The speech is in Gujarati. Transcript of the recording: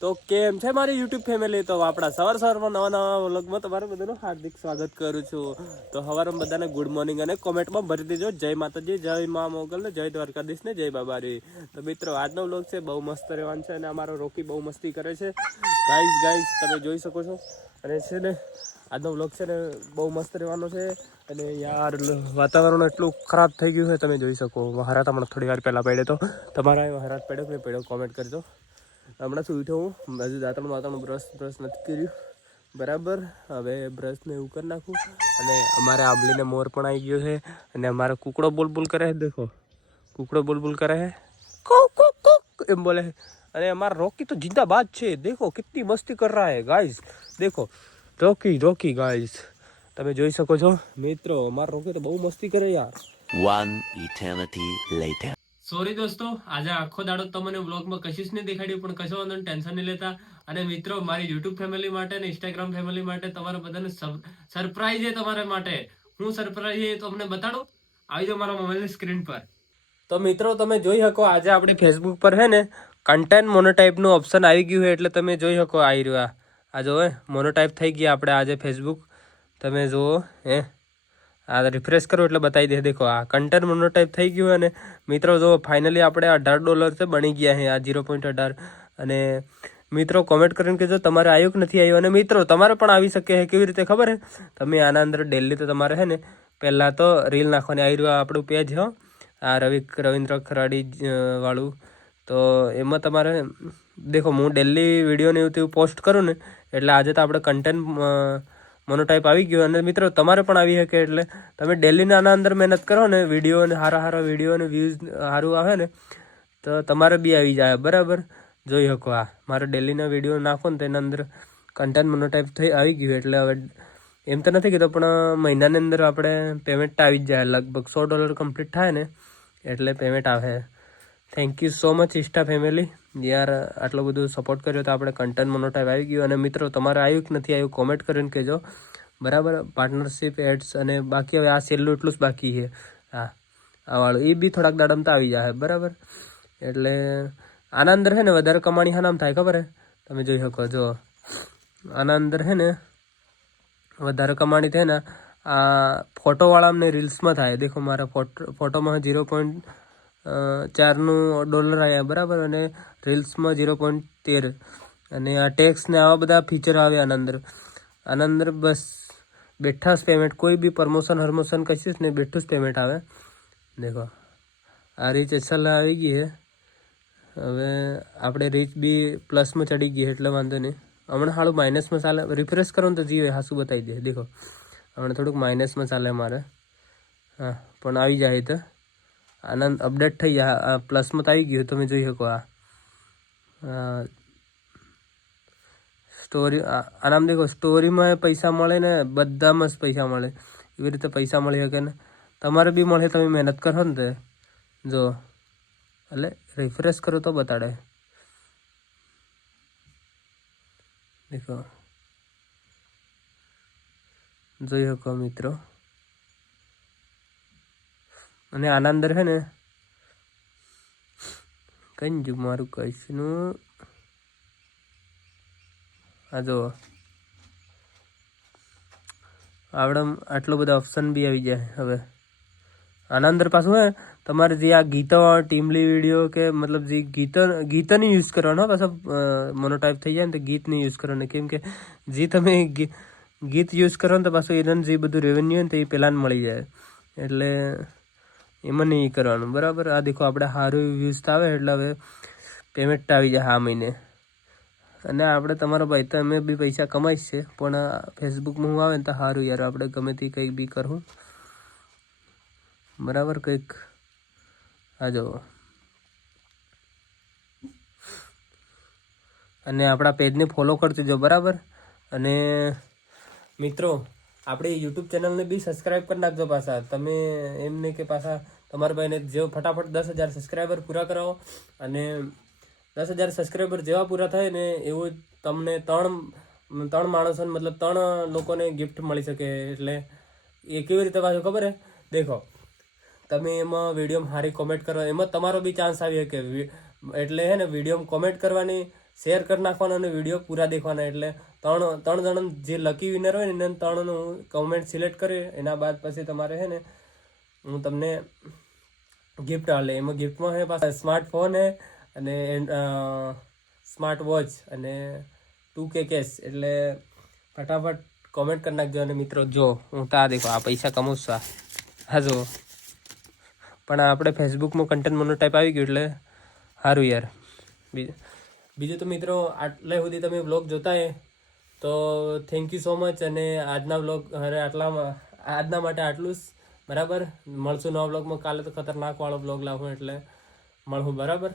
તો કેમ છે મારી યુટ્યુબ ફેમિલી તો આપણા સવાર સવારમાં નવા નવા વ્લોગમાં તમારું બધાનું હાર્દિક સ્વાગત કરું છું. તો સવારમાં બધાને ગુડ મોર્નિંગ અને કોમેન્ટમાં ભરી દેજો. જય માતાજી, જય મા મોગલ ને જય દ્વારકાધીશ ને જય બાબારી તો મિત્રો, આજનો વ્લોગ છે બહુ મસ્ત રહેવાનો છે અને અમારો રોકી બહુ મસ્તી કરે છે. ગાઈઝ ગાઈઝ તમે જોઈ શકો છો. અને છે ને, આજનો વ્લોગ છે ને બહુ મસ્ત રહેવાનો છે. અને યાર, વાતાવરણ એટલું ખરાબ થઈ ગયું છે, તમે જોઈ શકો. વહારાત હમણાં થોડી વાર પહેલાં પડ્યો તો. તમારા વહારાત પડ્યો કે નહીં પડ્યો? કોમેન્ટ કરજો. હમણાં શું ઉઠ્યો હું. હજુ દાંતણ વાતણ બ્રશ બ્રશ નથી કર્યું. બરાબર? હવે બ્રશને એવું કરી નાખું. અને અમારે આંબલીને મોર પણ આવી ગયો છે. અને અમારો કુકડો બોલ બોલ કરે છે, દેખો. કુકડો બોલ બોલ કરે છે. કુક કુક કુક એમ બોલે અને અમારા રોકી તો જિંદાબાદ છે. દેખો કેટલી મસ્તી કર રહા હે ગાઈઝ દેખો. રોકી રોકી ગાઈઝ તમે જોઈ શકો છો. મિત્રો, અમારા રોકી તો બહુ મસ્તી કરે યાર. One eternity later. સોરી દોસ્તો, આજે આખો દાડો તમને વ્લોગમાં કશું જ નહીં દેખાડ્યું, પણ કશો વાંધો ટેન્શન નહીં લેતા. અને મિત્રો, મારી યુટ્યુબ ફેમિલી માટે અને ઇન્સ્ટાગ્રામ ફેમિલી માટે તમારા બધાને સરપ્રાઈઝ છે તમારા માટે. હું સરપ્રાઈઝ એ તમને બતાડું. આવી જાઓ મારા મોબાઈલની સ્ક્રીન પર. તો મિત્રો, તમે જોઈ શકો આજે આપણી ફેસબુક પર હે ને કન્ટેન્ટ મોનોટાઈપનું ઓપ્શન આવી ગયું છે, એટલે તમે જોઈ શકો આવી રહ્યા આ. જો મોનોટાઈપ થઈ ગયા આપણે આજે ફેસબુક તમે જુઓ, હે. આ રિફ્રેશ કરો એટલે બતાવી દે. દેખો, આ કન્ટેન્ટ મોનોટાઈપ થઈ ગયું અને મિત્રો, જો ફાઇનલી આપણે અઢાર ડોલર છે, બની ગયા છે, આ ઝીરો પોઈન્ટ અઢાર. અને મિત્રો કોમેન્ટ કરીને કહેજો, તમારે આવ્યું કે નથી આવ્યું અને મિત્રો, તમારે પણ આવી શકે છે, કેવી રીતે ખબર છે? તમે આના અંદર ડેલી તો તમારે છે ને, પહેલાં તો રીલ નાખવાની આવી રહ્યું આપણું પેજ હો. આ રવિ, રવિન્દ્ર ખરાડી વાળું. તો એમાં તમારે, દેખો, હું ડેલી વિડીયોને એવું તેવું પોસ્ટ કરું ને, એટલે આજે તો આપણે કન્ટેન્ટ મોનોટાઈપ આવી ગયો અને મિત્રો તમારે પણ આવી શકે એટલે તમે ડેલીને આના અંદર મહેનત કરો ને વીડિયો અને સારા સારા વીડિયો અને વ્યૂઝ સારું આવે ને, તો તમારે બી આવી જાય. બરાબર? જોઈ શકો આ. મારે ડેલીના વીડિયો નાખો ને તેના અંદર કન્ટેન્ટ મોનોટાઈપ થઈ આવી ગયું એટલે હવે એમ તો નથી કીધું, પણ મહિનાની અંદર આપણે પેમેન્ટ આવી જ જાય. લગભગ સો ડોલર કમ્પ્લીટ થાય ને એટલે પેમેન્ટ આવે. Thank you so much insta family યાર, આટલો બધું સપોર્ટ કર્યો તો આપણે કન્ટેન્ટ મોનોટાઈપ આવી ગયું. અને મિત્રો, તમારે આવ્યું કે નથી આવ્યું કોમેન્ટ કરીને કહેજો. બરાબર? પાર્ટનરશિપ એડ્સ અને બાકી હવે આ છેલ્લું એટલું જ બાકી છે. હા, આ વાળું. એ બી થોડાક દાડામાં તો આવી જાય બરાબર? એટલે આના અંદર છે ને વધારે કમાણી હા થાય, ખબર હે? તમે જોઈ શકો, જો. આના અંદર છે ને વધારે કમાણી થાય ને આ ફોટોવાળા અમને રીલ્સમાં થાય. દેખો મારા ફોટો ફોટોમાં ઝીરો પોઈન્ટ ચારનું ડોલર આવ્યા, બરાબર? અને રીલ્સમાં ઝીરો પોઈન્ટ તેર. અને આ ટેક્સ ને આવા બધા ફીચર આવે આના અંદર. આના અંદર બસ બેઠા જ પેમેન્ટ કોઈ બી પ્રમોશન હરમોશન કશીશ ને બેઠું જ પેમેન્ટ આવે. દેખો, આ રીચ એસએલ આવી ગઈ છે હવે આપણે રીચ બી પ્લસમાં ચડી ગઈ એટલે વાંધો નહીં. હમણાં સારું માઇનસમાં ચાલે. રિફ્રેશ કરો ને તો જીવે હાસું બતાવી દે. દેખો, હમણાં થોડુંક માઇનસમાં ચાલે મારે. હા, પણ આવી જાય તો. આનંદ અપડેટ થઈ ગયા. પ્લસમાં તો આવી ગયું, તમે જોઈ શકો આ. સ્ટોરી આનામ દેખો સ્ટોરીમાં પૈસા મળે ને બધામાં જ પૈસા મળે. એવી રીતે પૈસા મળી શકે ને. તમારે બી મળે, તમે મહેનત કરો ને તે. જો, એટલે રિફ્રેશ કરો તો બતાડે. દેખો. જોઈ શકો મિત્રો. અને આના અંદર છે ને? કઈ જ મારું કહીશનું આ જો. આવડે આટલો બધો ઓપ્શન બી આવી જાય હવે. આના અંદર પાછું હે, તમારે જે આ ગીતો ટીમલી વીડિયો કે મતલબ જે ગીતો, ગીતોની યુઝ કરવાનો પાછા મોનોટાઈપ થઈ જાય ને તો ગીતની યુઝ કરવાનું. કેમ કે જે તમે ગીત યુઝ કરો ને તો પાછું એનું જે બધું રેવન્યુ ને તો એ પહેલાં મળી જાય. એટલે એમાં નહીં કરવાનું. બરાબર? આ દેખો, આપણે સારું વ્યૂઝ આવે, એટલે હવે પેમેન્ટ આવી જાય આ મહિને. અને આપણે તમારો ભાઈ તો અમે બી પૈસા કમાઈ છે, પણ ફેસબુકમાં હું આવે ને તો સારું યાર, આપણે ગમે તે કંઈક બી કરું બરાબર કંઈક? આ જો અને આપણા પેજને ફોલો કરતી જો બરાબર? અને મિત્રો આપણી યુટ્યુબ ચેનલને બી સબસ્ક્રાઇબ કરી નાખજો પાછા. તમે એમને કે પાછા તમારા ભાઈને જેવો ફટાફટ દસ હજાર સબસ્ક્રાઈબર પૂરા કરાવો અને દસ હજાર સબસ્ક્રાઈબર જેવા પૂરા થાય ને એવું તમને ત્રણ ત્રણ માણસોને મતલબ ત્રણ લોકોને ગિફ્ટ મળી શકે. એટલે એ કેવી રીતે પાછું ખબર હે? દેખો, તમે એમાં વિડીયોમાં સારી કોમેન્ટ કરો. એમાં તમારો બી ચાન્સ આવી શકે. એટલે હે ને વિડીયોમાં કોમેન્ટ કરવાની શેર કરી નાખવાનો અને વીડિયો પૂરા દેખવાના. એટલે ત્રણ ત્રણ જણ જે લકી વિનર હોય ને, એને ત્રણનું કમેન્ટ સિલેક્ટ કરી, એના બાદ પછી તમારે છે ને, હું તમને ગિફ્ટ આલે એમાં ગિફ્ટમાં હે પાછા સ્માર્ટફોન હે અને સ્માર્ટ વોચ અને ટુ કે કેશ એટલે ફટાફટ કોમેન્ટ કરી નાખજો અને મિત્રો, જો હું તા દેખો, આ પૈસા કમાવું છું હા જો પણ આપણે ફેસબુકમાં કન્ટેન્ટ મોનો ટાઈપ આવી ગયું એટલે સારું યાર. બીજું બીજું તો મિત્રો આટલે સુધી તમે બ્લોગ જોતા તો થેન્ક યુ સો મચ અને આજના બ્લોગ હવે આટલામાં આજના માટે આટલું જ. બરાબર? મળશું નવા બ્લોગમાં કાલે તો ખતરનાક વાળો બ્લોગ લાવું એટલે. મળવું બરાબર?